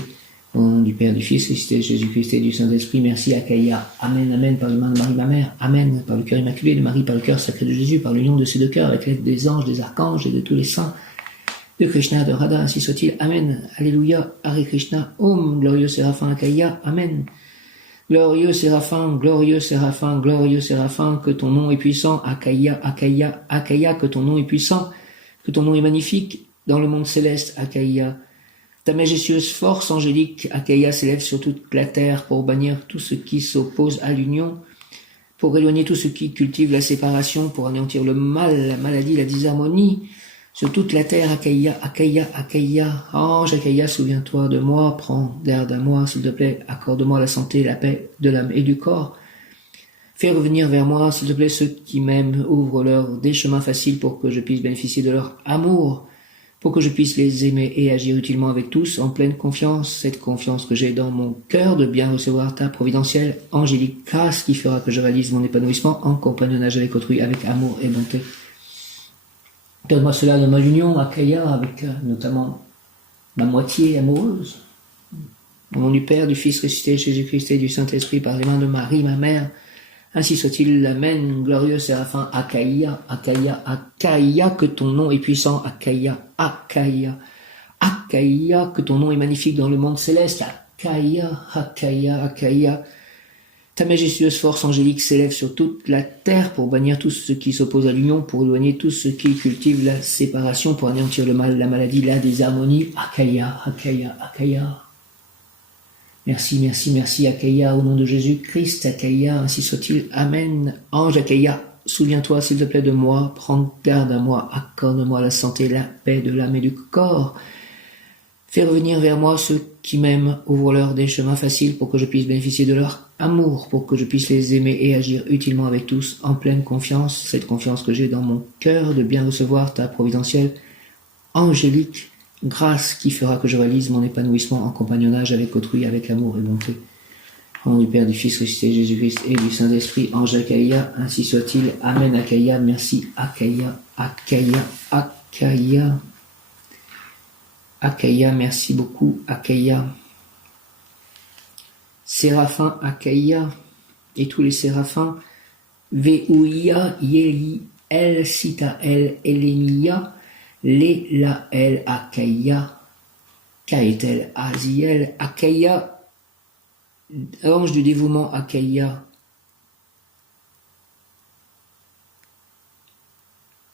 Au nom du Père, du Fils, ressuscité, Jésus-Christ et du Saint-Esprit, merci Achaïa. Amen, amen, par l'humain de Marie, ma mère. Amen, par le cœur immaculé de Marie, par le cœur sacré de Jésus, par l'union de ces deux cœurs, avec l'aide des anges, des archanges et de tous les saints, de Krishna, de Radha, ainsi soit-il. Amen. Alléluia, Hare Krishna, Om, glorieux Séraphin Achaïa. Amen. Glorieux Séraphin, glorieux Séraphin, glorieux Séraphin, que ton nom est puissant, Achaïa, Achaïa, Achaïa, que ton nom est puissant, que ton nom est magnifique dans le monde céleste, Achaïa. Ta majestueuse force angélique, Achaïa, s'élève sur toute la terre pour bannir tout ce qui s'oppose à l'union, pour éloigner tout ce qui cultive la séparation, pour anéantir le mal, la maladie, la disharmonie, sur toute la terre, Achaïa, Achaïa, Achaïa. Ange Achaïa, souviens-toi de moi, prends garde à moi, s'il te plaît, accorde-moi la santé, la paix de l'âme et du corps. Fais revenir vers moi, s'il te plaît, ceux qui m'aiment, ouvre-leur des chemins faciles pour que je puisse bénéficier de leur amour, pour que je puisse les aimer et agir utilement avec tous, en pleine confiance, cette confiance que j'ai dans mon cœur de bien recevoir ta providentielle angélique grâce qui fera que je réalise mon épanouissement en compagnonnage avec autrui, avec amour et bonté. Donne-moi cela dans ma union, Achaïa, avec notamment ma moitié amoureuse. Au nom du Père, du Fils ressuscité, Jésus-Christ et du Saint-Esprit, par les mains de Marie, ma mère, ainsi soit-il. Amen. Glorieux Séraphin, Achaïa, Achaïa, Achaïa, que ton nom est puissant, Achaïa, Achaïa, Achaïa, que ton nom est magnifique dans le monde céleste, Achaïa, Achaïa, Achaïa. Ta majestueuse force angélique s'élève sur toute la terre pour bannir tout ce qui s'oppose à l'union, pour éloigner tout ce qui cultive la séparation, pour anéantir le mal, la maladie, la désharmonie. Achaïa, Achaïa, Achaïa. Merci, merci, merci Achaïa, au nom de Jésus-Christ, Achaïa, ainsi soit-il. Amen. Ange Achaïa, souviens-toi s'il te plaît de moi, prends garde à moi, accorde-moi la santé, la paix de l'âme et du corps. Fais revenir vers moi ceux qui m'aiment, ouvre-leur des chemins faciles pour que je puisse bénéficier de leur amour, pour que je puisse les aimer et agir utilement avec tous, en pleine confiance, cette confiance que j'ai dans mon cœur de bien recevoir ta providentielle angélique grâce qui fera que je réalise mon épanouissement en compagnonnage avec autrui, avec amour et bonté. Au nom du Père, du Fils ressuscité, Jésus-Christ et du Saint-Esprit, Ange Achaïa, ainsi soit-il. Amen Achaïa, merci Achaïa, Achaïa, Achaïa. Achaïa, merci beaucoup, Achaïa. Séraphin Akaïa, et tous les séraphins, Veouia, Yeli, El, Sita, El, Elémia, Léla, El, Akaïa, Kaetel, Aziel, Akaïa, ange du dévouement Akaïa.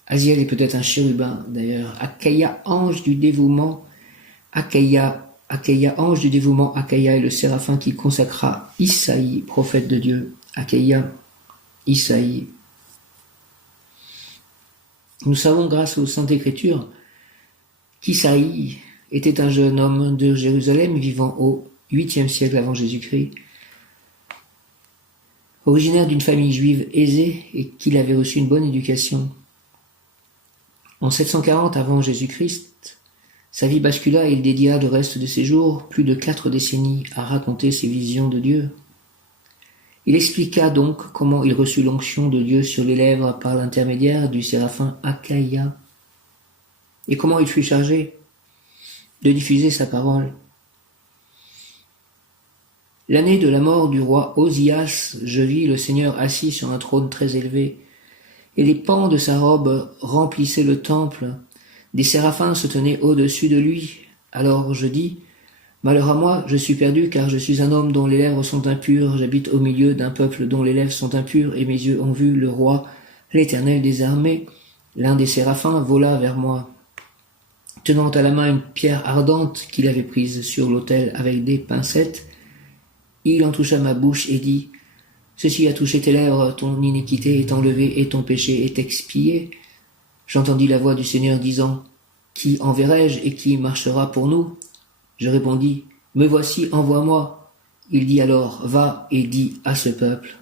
Aziel est peut-être un chérubin d'ailleurs. Akaïa, ange du dévouement, Akaïa, ange du dévouement, Akaïa est le séraphin qui consacra Isaïe, prophète de Dieu. Akaïa, Isaïe. Nous savons grâce aux Saintes Écritures qu'Isaïe était un jeune homme de Jérusalem vivant au 8e siècle avant Jésus-Christ, originaire d'une famille juive aisée et qu'il avait reçu une bonne éducation. En 740 avant Jésus-Christ, sa vie bascula et il dédia le reste de ses jours, plus de 4 décennies, à raconter ses visions de Dieu. Il expliqua donc comment il reçut l'onction de Dieu sur les lèvres par l'intermédiaire du séraphin Akaïa, et comment il fut chargé de diffuser sa parole. L'année de la mort du roi Osias, je vis le Seigneur assis sur un trône très élevé, et les pans de sa robe remplissaient le temple. Des séraphins se tenaient au-dessus de lui. Alors je dis, malheur à moi, je suis perdu, car je suis un homme dont les lèvres sont impures, j'habite au milieu d'un peuple dont les lèvres sont impures, et mes yeux ont vu le roi, l'Éternel des armées. L'un des séraphins vola vers moi, tenant à la main une pierre ardente qu'il avait prise sur l'autel avec des pincettes. Il en toucha ma bouche et dit, ceci a touché tes lèvres, ton iniquité est enlevée et ton péché est expié. J'entendis la voix du Seigneur disant, qui enverrai-je et qui marchera pour nous? Je répondis, me voici, envoie-moi. Il dit alors, va et dis à ce peuple.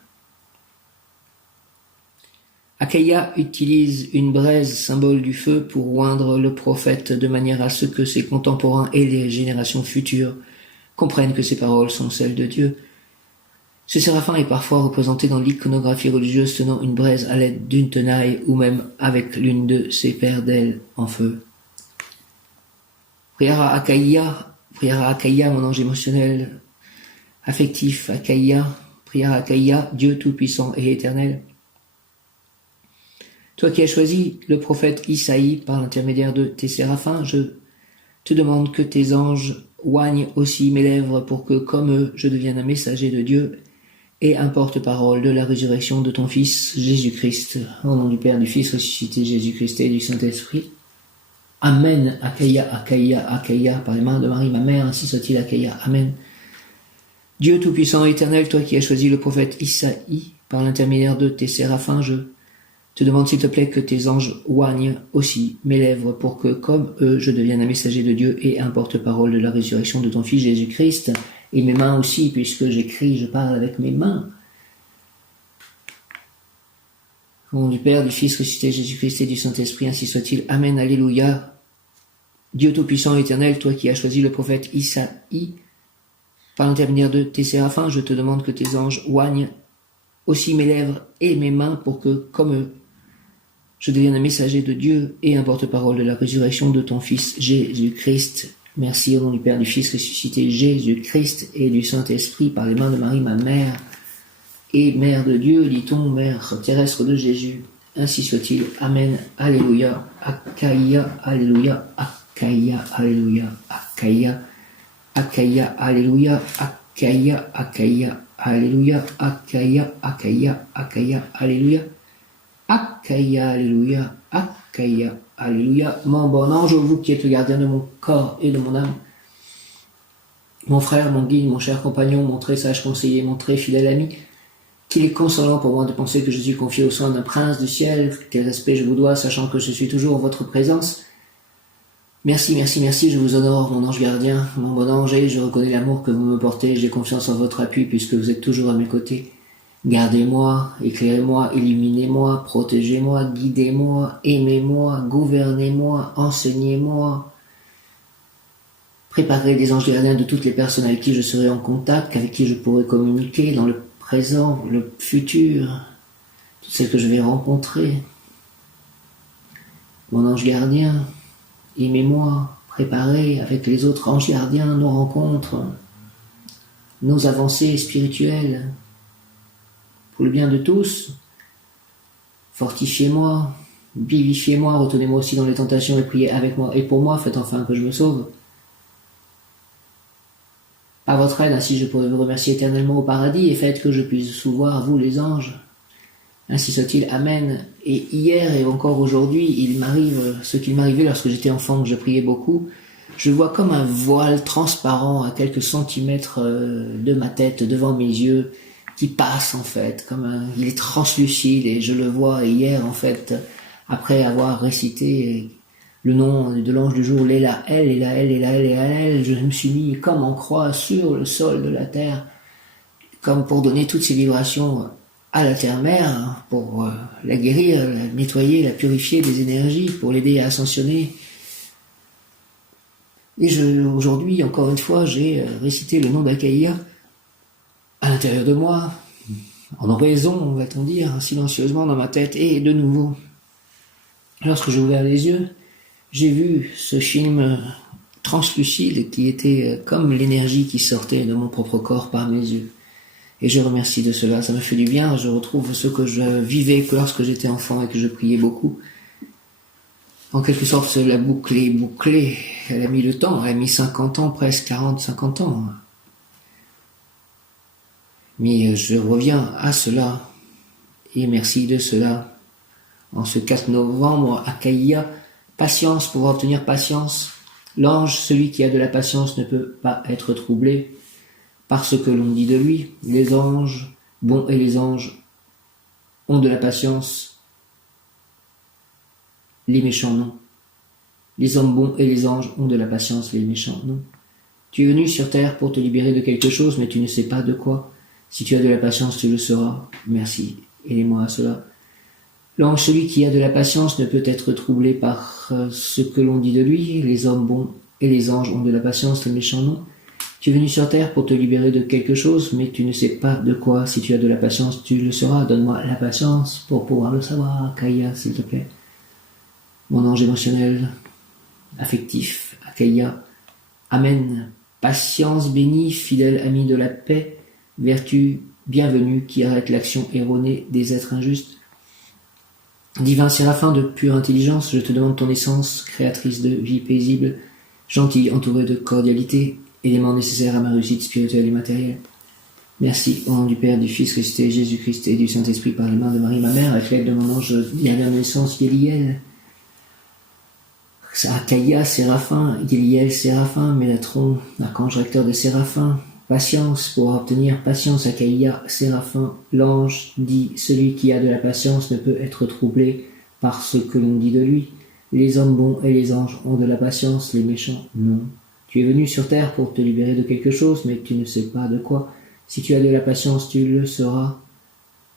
Akaïa utilise une braise, symbole du feu, pour oindre le prophète de manière à ce que ses contemporains et les générations futures comprennent que ces paroles sont celles de Dieu. Ce séraphin est parfois représenté dans l'iconographie religieuse tenant une braise à l'aide d'une tenaille ou même avec l'une de ses paires d'ailes en feu. Prière à Akaïa, mon ange émotionnel, affectif, Akaïa, prière à Akaïa, Dieu tout-puissant et éternel. Toi qui as choisi le prophète Isaïe par l'intermédiaire de tes séraphins, je te demande que tes anges oignent aussi mes lèvres pour que, comme eux, je devienne un messager de Dieu et un porte-parole de la résurrection de ton Fils Jésus-Christ. Au nom du Père, du Fils ressuscité, Jésus-Christ et du Saint-Esprit. Amen. Akaïa, Akaïa, Akaïa, par les mains de Marie, ma mère, ainsi soit-il, Akaïa. Amen. Dieu tout-puissant et éternel, toi qui as choisi le prophète Isaïe par l'intermédiaire de tes séraphins, je te demande s'il te plaît que tes anges oignent aussi mes lèvres pour que, comme eux, je devienne un messager de Dieu et un porte-parole de la résurrection de ton Fils Jésus-Christ. Et mes mains aussi, puisque j'écris, je parle avec mes mains. Au nom du Père, du Fils ressuscité, Jésus-Christ et du Saint-Esprit, ainsi soit-il. Amen, alléluia. Dieu tout-puissant et éternel, toi qui as choisi le prophète Isaïe, par l'intermédiaire de tes séraphins, je te demande que tes anges oignent aussi mes lèvres et mes mains pour que, comme eux, je devienne un messager de Dieu et un porte-parole de la résurrection de ton Fils Jésus-Christ. Merci au nom du Père, du Fils ressuscité, Jésus-Christ et du Saint-Esprit, par les mains de Marie, ma mère, et Mère de Dieu, dit-on, Mère terrestre de Jésus. Ainsi soit-il. Amen. Alléluia. Akaïa. Alléluia. Akaïa. Alléluia. Akaïa. Akaïa. Alléluia. Akaïa. Akaïa. Alléluia. Akaïa. Akaïa. Akaïa. Alléluia. Akaïa. Alléluia. Akaïa. Alléluia. Mon bon ange, vous qui êtes le gardien de mon corps et de mon âme, mon frère, mon guide, mon cher compagnon, mon très sage conseiller, mon très fidèle ami, qu'il est consolant pour moi de penser que je suis confié aux soins d'un prince du ciel, quel respect je vous dois, sachant que je suis toujours en votre présence. Merci, merci, merci, je vous honore, mon ange gardien, mon bon ange, et je reconnais l'amour que vous me portez, j'ai confiance en votre appui puisque vous êtes toujours à mes côtés. Gardez-moi, éclairez-moi, illuminez-moi, protégez-moi, guidez-moi, aimez-moi, gouvernez-moi, enseignez-moi. Préparez des anges gardiens de toutes les personnes avec qui je serai en contact, avec qui je pourrai communiquer dans le présent, le futur, toutes celles que je vais rencontrer. Mon ange gardien, aimez-moi, préparez avec les autres anges gardiens nos rencontres, nos avancées spirituelles, pour le bien de tous. Fortifiez-moi, vivifiez-moi, retenez-moi aussi dans les tentations et priez avec moi et pour moi, faites enfin que je me sauve. Par votre aide, ainsi je pourrai vous remercier éternellement au paradis et faites que je puisse vous voir, vous les anges. Ainsi soit-il, Amen. Et hier et encore aujourd'hui, il m'arrive ce qu'il m'arrivait lorsque j'étais enfant, que je priais beaucoup. Je vois comme un voile transparent à quelques centimètres de ma tête, devant mes yeux, qui passe en fait, il est translucide et je le vois. Et hier en fait, après avoir récité le nom de l'ange du jour, Léla El, Léla El, Léla El, Léla El, je me suis mis comme en croix sur le sol de la terre, comme pour donner toutes ces vibrations à la terre-mère, pour la guérir, la nettoyer, la purifier des énergies, pour l'aider à ascensionner. Et aujourd'hui, encore une fois, j'ai récité le nom d'Achaïa à l'intérieur de moi, en oraison, va-t-on dire, silencieusement dans ma tête. Et de nouveau, lorsque j'ai ouvert les yeux, j'ai vu ce film translucide qui était comme l'énergie qui sortait de mon propre corps par mes yeux. Et je remercie de cela, ça me fait du bien, je retrouve ce que je vivais lorsque j'étais enfant et que je priais beaucoup. En quelque sorte, la boucle est bouclée, elle a mis le temps, elle a mis 50 ans, presque 40, 50 ans. Mais je reviens à cela, et merci de cela. En ce 4 novembre, Achaïa, patience, pour obtenir patience. L'ange, celui qui a de la patience, ne peut pas être troublé par ce que l'on dit de lui. Les anges, bons et les anges, ont de la patience. Les méchants, non. Les hommes bons et les anges ont de la patience, les méchants, non. Tu es venu sur terre pour te libérer de quelque chose, mais tu ne sais pas de quoi. Si tu as de la patience, tu le sauras. Merci, aidez-moi à cela. L'ange, celui qui a de la patience, ne peut être troublé par ce que l'on dit de lui. Les hommes bons et les anges ont de la patience, les méchants non. Tu es venu sur terre pour te libérer de quelque chose, mais tu ne sais pas de quoi. Si tu as de la patience, tu le sauras. Donne-moi la patience pour pouvoir le savoir. Achaïa, s'il te plaît. Mon ange émotionnel, affectif, Achaïa. Amen. Patience bénie, fidèle ami de la paix, vertu bienvenue qui arrête l'action erronée des êtres injustes. Divin Séraphin de pure intelligence, je te demande ton essence, créatrice de vie paisible, gentille, entourée de cordialité, élément nécessaire à ma réussite spirituelle et matérielle. Merci, au nom du Père, du Fils ressuscité, Jésus-Christ et du Saint-Esprit, par les mains de Marie, ma mère, avec l'aide de mon ange dernière naissance, Guéliel. Achaïa, Séraphin, Guéliel, Séraphin, Mélatron, archange recteur de Séraphin. Patience, pour obtenir patience, Achaïa, Séraphin, l'ange dit, celui qui a de la patience ne peut être troublé par ce que l'on dit de lui. Les hommes bons et les anges ont de la patience, les méchants non. Tu es venu sur terre pour te libérer de quelque chose, mais tu ne sais pas de quoi. Si tu as de la patience, tu le sauras.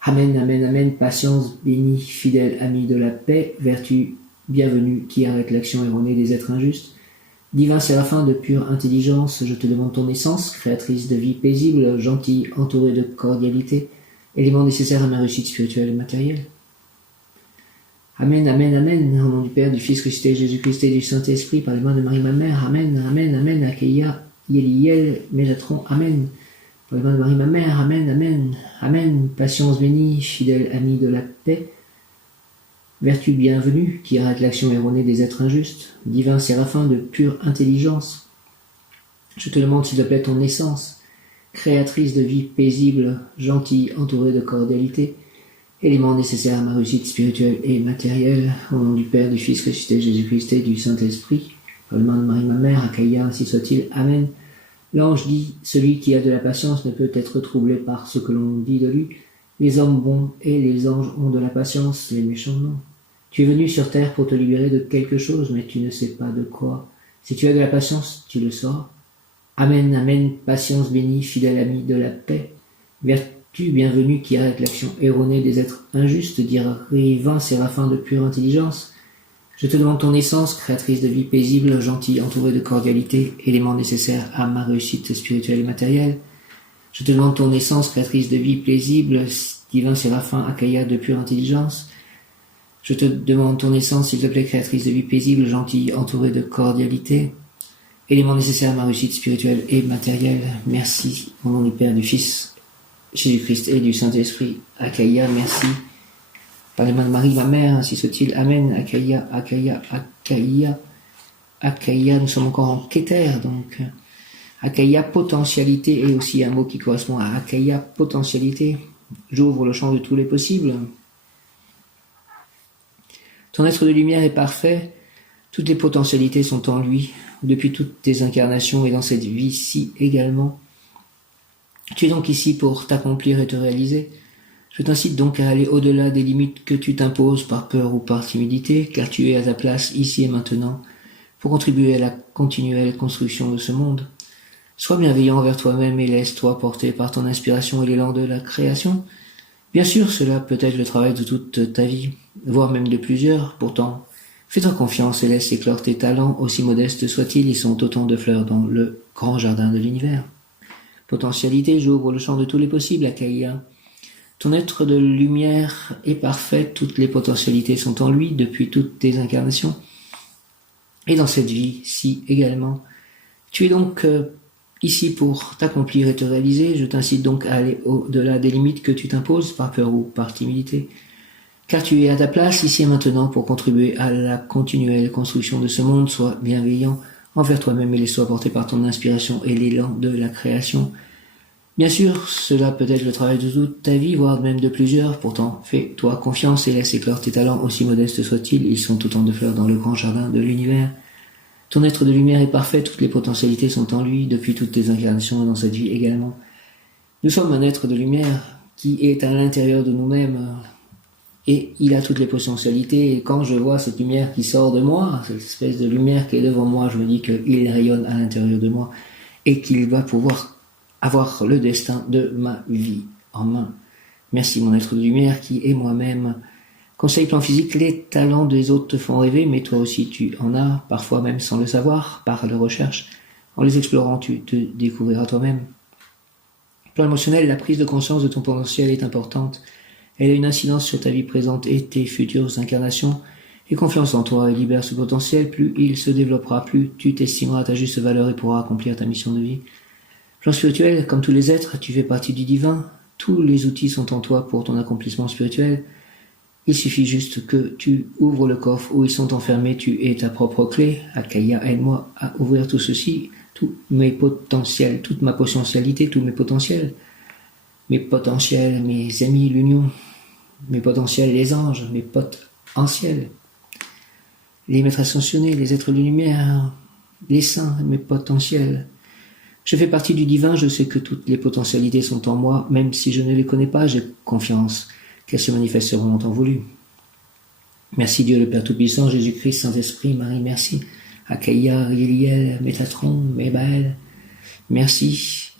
Amen, amen, amen, patience, béni, fidèle ami de la paix, vertu, bienvenue, qui arrête l'action erronée des êtres injustes. Divin Séraphin de pure intelligence, je te demande ton essence, créatrice de vie paisible, gentille, entourée de cordialité, élément nécessaire à ma réussite spirituelle et matérielle. Amen, amen, amen, au nom du Père, du Fils ressuscité, Jésus-Christ et du Saint-Esprit, par les mains de Marie, ma mère, amen, amen, amen, Achaïa, Yéliel, Mélatron, amen, par les mains de Marie, ma mère, amen, amen, amen, patience bénie, fidèle ami de la paix, vertu bienvenue, qui arrête l'action erronée des êtres injustes, divin Séraphin de pure intelligence, je te demande s'il te plaît ton essence, créatrice de vie paisible, gentille, entourée de cordialité, élément nécessaire à ma réussite spirituelle et matérielle, au nom du Père, du Fils ressuscité, Jésus-Christ et du Saint-Esprit, par les mains de Marie, ma mère, Achaïa, ainsi soit-il, amen. L'ange dit, celui qui a de la patience ne peut être troublé par ce que l'on dit de lui. Les hommes bons et les anges ont de la patience, les méchants non. Tu es venu sur terre pour te libérer de quelque chose, mais tu ne sais pas de quoi. Si tu as de la patience, tu le sauras. Amen, amen, patience bénie, fidèle ami de la paix, vertu bienvenue qui arrête l'action erronée des êtres injustes, divin Séraphin de pure intelligence. Je te demande ton essence, créatrice de vie paisible, gentille, entourée de cordialité, élément nécessaire à ma réussite spirituelle et matérielle. Je te demande ton essence, créatrice de vie paisible, divin Séraphin, Achaïa de pure intelligence. Je te demande ton essence, s'il te plaît, créatrice de vie paisible, gentille, entourée de cordialité, élément nécessaire à ma réussite spirituelle et matérielle. Merci, au nom du Père, du Fils, Jésus-Christ et du Saint-Esprit. Akaïa, merci. Par les mains de Marie, ma mère, ainsi soit-il. Amen. Akaïa, Akaïa, Akaïa. Akaïa, nous sommes encore en Kéter, donc. Akaïa, potentialité, est aussi un mot qui correspond à Akaïa, potentialité. J'ouvre le champ de tous les possibles. Ton être de lumière est parfait. Toutes les potentialités sont en lui, depuis toutes tes incarnations et dans cette vie-ci également. Tu es donc ici pour t'accomplir et te réaliser. Je t'incite donc à aller au-delà des limites que tu t'imposes par peur ou par timidité, car tu es à ta place ici et maintenant pour contribuer à la continuelle construction de ce monde. Sois bienveillant envers toi-même et laisse-toi porter par ton inspiration et l'élan de la création. Bien sûr, cela peut être le travail de toute ta vie, voire même de plusieurs. Pourtant, fais-toi confiance et laisse éclore tes talents, aussi modestes soient-ils, ils sont autant de fleurs dans le grand jardin de l'univers. Potentialité, j'ouvre le champ de tous les possibles, Akaïa. Ton être de lumière est parfait, toutes les potentialités sont en lui depuis toutes tes incarnations. Et dans cette vie-ci également. Tu es donc ici pour t'accomplir et te réaliser. Je t'incite donc à aller au-delà des limites que tu t'imposes par peur ou par timidité. Car tu es à ta place ici et maintenant pour contribuer à la continuelle construction de ce monde. Sois bienveillant envers toi-même et laisse-toi porter par ton inspiration et l'élan de la création. Bien sûr, cela peut être le travail de toute ta vie, voire même de plusieurs. Pourtant, fais-toi confiance et laisse éclore tes talents, aussi modestes soient-ils. Ils sont autant de fleurs dans le grand jardin de l'univers. Ton être de lumière est parfait, toutes les potentialités sont en lui, depuis toutes tes incarnations et dans cette vie également. Nous sommes un être de lumière qui est à l'intérieur de nous-mêmes, et il a toutes les potentialités, et quand je vois cette lumière qui sort de moi, cette espèce de lumière qui est devant moi, je me dis qu'il rayonne à l'intérieur de moi, et qu'il va pouvoir avoir le destin de ma vie en main. Merci mon être de lumière qui est moi-même. Conseil plan physique, les talents des autres te font rêver, mais toi aussi tu en as, parfois même sans le savoir, par la recherche. En les explorant, tu te découvriras toi-même. Plan émotionnel, la prise de conscience de ton potentiel est importante. Elle a une incidence sur ta vie présente et tes futures incarnations. Aie confiance en toi et libère ce potentiel, plus il se développera, plus tu t'estimeras à ta juste valeur et pourras accomplir ta mission de vie. Plan spirituel, comme tous les êtres, tu fais partie du divin. Tous les outils sont en toi pour ton accomplissement spirituel. Il suffit juste que tu ouvres le coffre où ils sont enfermés, tu es ta propre clé. Akaïa, aide-moi à ouvrir tout ceci, tous mes potentiels, toute ma potentialité, tous mes potentiels, mes amis, l'union, mes potentiels, les anges, mes potentiels, les maîtres ascensionnés, les êtres de lumière, les saints, mes potentiels. Je fais partie du divin, je sais que toutes les potentialités sont en moi, même si je ne les connais pas, j'ai confiance qu'elles se manifesteront en temps voulu. Merci Dieu le Père Tout-Puissant, Jésus-Christ, Saint-Esprit, Marie, merci. Akaïa, Rieliel, Métatron, Mébaël, merci.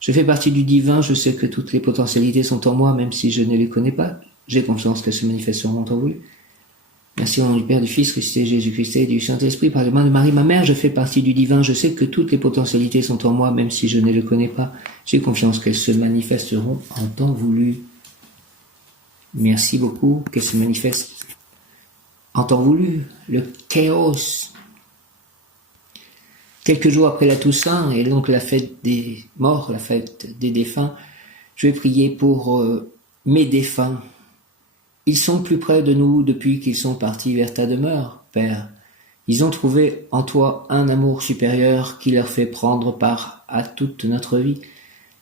Je fais partie du divin, je sais que toutes les potentialités sont en moi, même si je ne les connais pas, j'ai confiance qu'elles se manifesteront en temps voulu. Merci au nom du Père, du Fils, Christ et Jésus-Christ et du Saint-Esprit, par les mains de Marie, ma mère, je fais partie du divin, je sais que toutes les potentialités sont en moi, même si je ne les connais pas, j'ai confiance qu'elles se manifesteront en temps voulu. Merci beaucoup, qu'elles se manifestent en temps voulu, le chaos. Quelques jours après la Toussaint, et donc la fête des morts, la fête des défunts, je vais prier pour mes défunts. Ils sont plus près de nous depuis qu'ils sont partis vers ta demeure, Père. Ils ont trouvé en toi un amour supérieur qui leur fait prendre part à toute notre vie.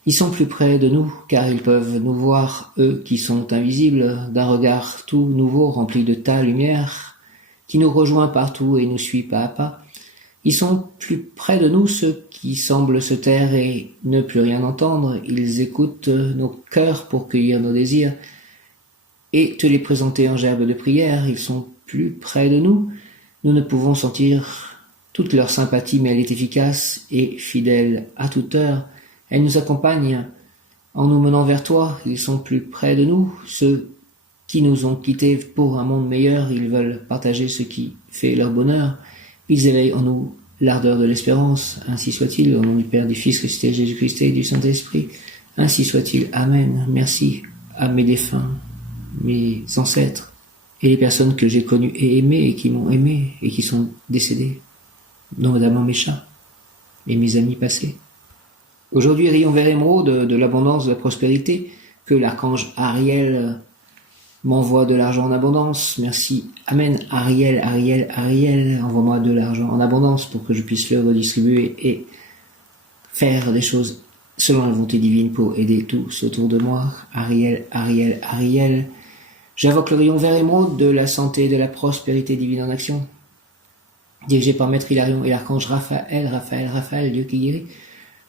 Ils sont plus près de nous, car ils peuvent nous voir, eux qui sont invisibles, d'un regard tout nouveau rempli de ta lumière, qui nous rejoint partout et nous suit pas à pas. Ils sont plus près de nous, ceux qui semblent se taire et ne plus rien entendre. Ils écoutent nos cœurs pour cueillir nos désirs et te les présenter en gerbe de prière. Ils sont plus près de nous. Nous ne pouvons sentir toute leur sympathie, mais elle est efficace et fidèle à toute heure. Elle nous accompagne en nous menant vers toi. Ils sont plus près de nous. Ceux qui nous ont quittés pour un monde meilleur, ils veulent partager ce qui fait leur bonheur. Ils éveillent en nous l'ardeur de l'espérance. Ainsi soit-il, au nom du Père, du Fils, Christ et Jésus-Christ et du Saint-Esprit. Ainsi soit-il. Amen. Merci à mes défunts, mes ancêtres et les personnes que j'ai connues et aimées et qui m'ont aimé et qui sont décédées, notamment mes chats. et mes amis passés. Aujourd'hui, rayon vert émeraude de l'abondance, de la prospérité, que l'archange Ariel m'envoie de l'argent en abondance. Merci. Amen. Ariel, envoie-moi de l'argent en abondance pour que je puisse le redistribuer et faire des choses selon la volonté divine pour aider tous autour de moi. Ariel. J'invoque le rayon vert émeraude de la santé et de la prospérité divine en action, dirigé par Maître Hilarion et l'archange Raphaël, Dieu qui guérit.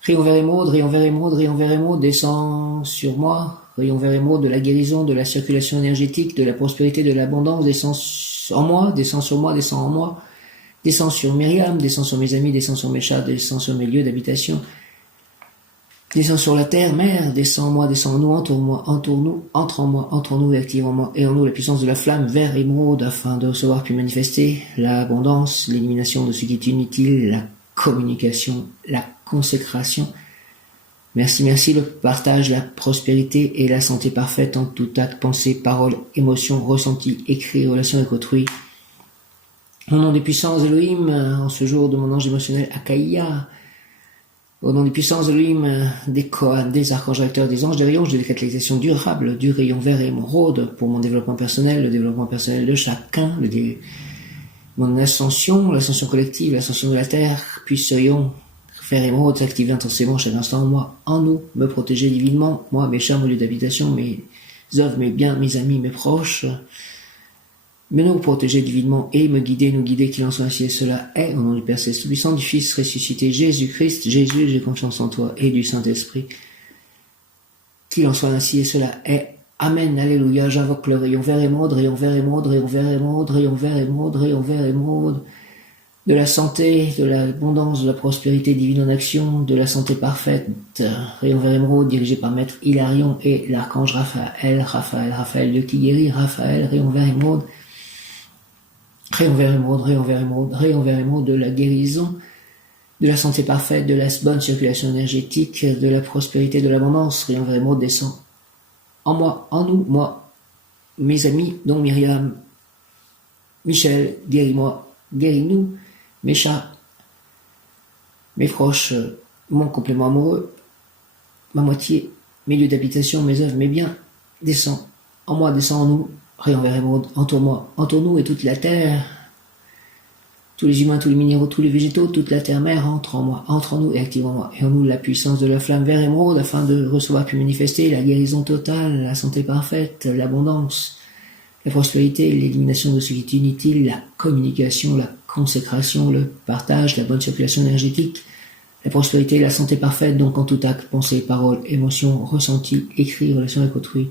Rayon vert émeraude, descend sur moi. Rayon vert émeraude de la guérison, de la circulation énergétique, de la prospérité, de l'abondance, descend en moi, descend sur moi, descend en moi, descend sur Myriam, descend sur mes amis, descend sur mes chats, descend sur mes lieux d'habitation, descend sur la terre, mère, descend en moi, descend en nous, entoure-moi, entoure-nous, entre en moi, entre en nous et active en moi et en nous la puissance de la flamme vert émeraude afin de recevoir puis manifester l'abondance, l'élimination de ce qui est inutile, la communication, la consécration. Merci, le partage, la prospérité et la santé parfaite en tout acte, pensée, parole, émotion, ressenti, écrit, relation avec autrui. Au nom des puissances Elohim, en ce jour de mon ange émotionnel Akaïa, au nom des puissances Elohim, des Kohan, des archanges recteurs, des anges des rayons, je décrète l'expression durable du rayon vert et émeraude pour mon développement personnel, le développement personnel de chacun, mon ascension, l'ascension collective, l'ascension de la terre, puis ce rayon vert et émeraude s'active intensément chaque instant en moi, en nous, me protéger divinement, moi, mes chats, mon lieu d'habitation, mes œuvres, mes biens, mes amis, mes proches, mais nous protéger divinement et me guider, nous guider, qu'il en soit ainsi et cela est, au nom du Père Céleste Tout-Puissant, du Fils ressuscité Jésus-Christ. Jésus, j'ai confiance en toi, et du Saint-Esprit. Qu'il en soit ainsi et cela est. Amen, alléluia. J'invoque le rayon vert émeraude, rayon vert émeraude, rayon vert émeraude, rayon vert émeraude, rayon vert émeraude, de la santé, de l'abondance, de la prospérité divine en action, de la santé parfaite, rayon vert émeraude dirigé par Maître Hilarion et l'archange Raphaël, Dieu qui guérit, Raphaël, rayon vert émeraude, rayon vert émeraude de la guérison, de la santé parfaite, de la bonne circulation énergétique, de la prospérité, de l'abondance. Rayon vert émeraude descend en moi, en nous, moi, mes amis, dont Myriam, Michel, guéris-moi, guéris-nous, mes chats, mes proches, mon complément amoureux, ma moitié, mes lieux d'habitation, mes œuvres, mes biens, descend en moi, descend en nous. Rayon vert émeraude, entoure-moi, entoure-nous et toute la terre, tous les humains, tous les minéraux, tous les végétaux, toute la terre-mère entre en moi, entre en nous et active en moi, et en nous la puissance de la flamme vert émeraude afin de recevoir puis manifester la guérison totale, la santé parfaite, l'abondance, la prospérité, l'élimination de ce qui est inutile, la communication, la consécration, le partage, la bonne circulation énergétique, la prospérité, la santé parfaite, donc en tout acte, pensée, parole, émotion, ressenti, écrit, relation avec autrui.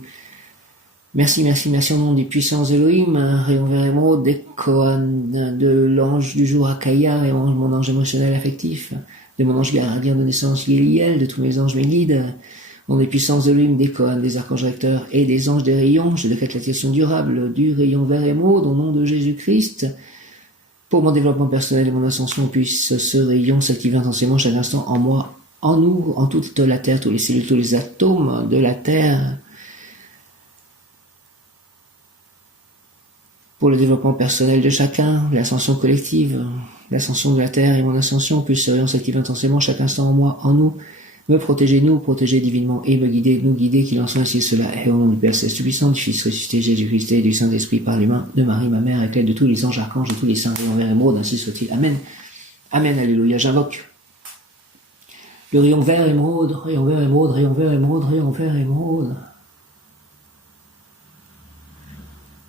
Merci au nom des puissances Elohim, rayon vert émeraude, des Kohan, de l'ange du jour Akaïa, et mon ange émotionnel affectif, de mon ange gardien de naissance Yéliel, de tous mes anges, mes guides, au nom des puissances Elohim, des Kohan, des archanges recteurs et des anges des rayons, je décrète la question durable du rayon vert émeraude au nom de Jésus-Christ. Pour mon développement personnel et mon ascension, puisse ce rayon s'activer intensément chaque instant en moi, en nous, en toute la terre, tous les cellules, tous les atomes de la terre, pour le développement personnel de chacun, l'ascension collective, l'ascension de la terre et mon ascension, puisse ce rayon s'activer intensément chaque instant en moi, en nous, me protéger, nous protéger divinement et me guider, nous guider, qu'il en soit ainsi cela est au nom du Père Céleste Tout-Puissant, du Fils ressuscité Jésus-Christ et du Saint-Esprit par les mains de Marie, ma mère, avec l'aide de tous les anges, archanges, de tous les saints, rayon vert émeraude, ainsi soit-il. Amen. Amen, alléluia. J'invoque le rayon vert émeraude, rayon vert émeraude, rayon vert émeraude, rayon vert émeraude,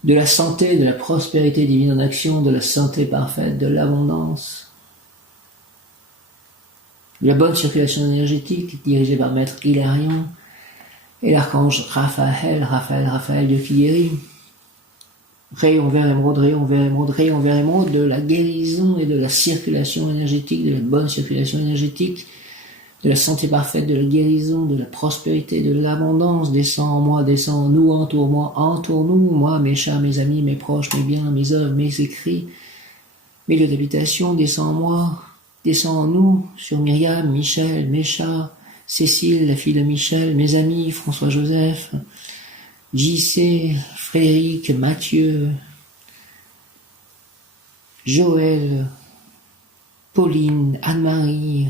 de la santé, de la prospérité divine en action, de la santé parfaite, de l'abondance, de la bonne circulation énergétique, dirigée par Maître Hilarion et l'archange Raphaël, Dieu qui guérit. Rayon vert émeraude, de la guérison et de la circulation énergétique, de la bonne circulation énergétique, de la santé parfaite, de la guérison, de la prospérité, de l'abondance, descend en moi, descend en nous, entoure-moi, entoure-nous, moi, mes chats, mes amis, mes proches, mes biens, mes œuvres, mes écrits, mes lieux d'habitation, descend en moi, descend en nous, sur Myriam, Michel, mes chats, Cécile, la fille de Michel, mes amis, François-Joseph, JC, Frédéric, Mathieu, Joël, Pauline, Anne-Marie,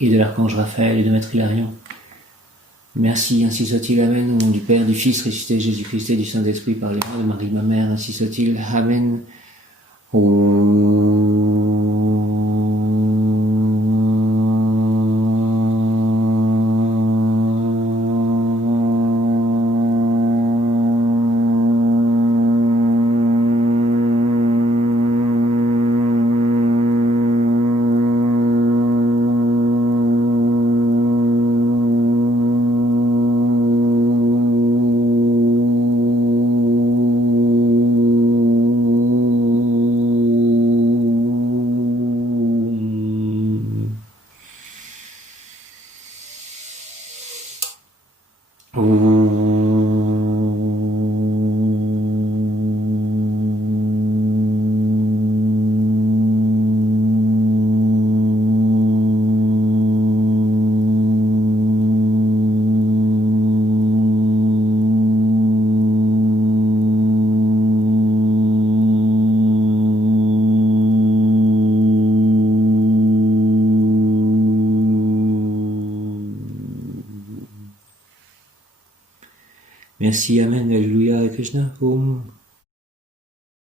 et de l'archange Raphaël et de Maître Hilarion. Merci, ainsi soit-il, Amen, au nom du Père, du Fils, ressuscité Jésus-Christ et du Saint-Esprit, par les mains de Marie, ma mère, ainsi soit-il, Amen. Merci, Amen, Alléluia, Krishna, Om.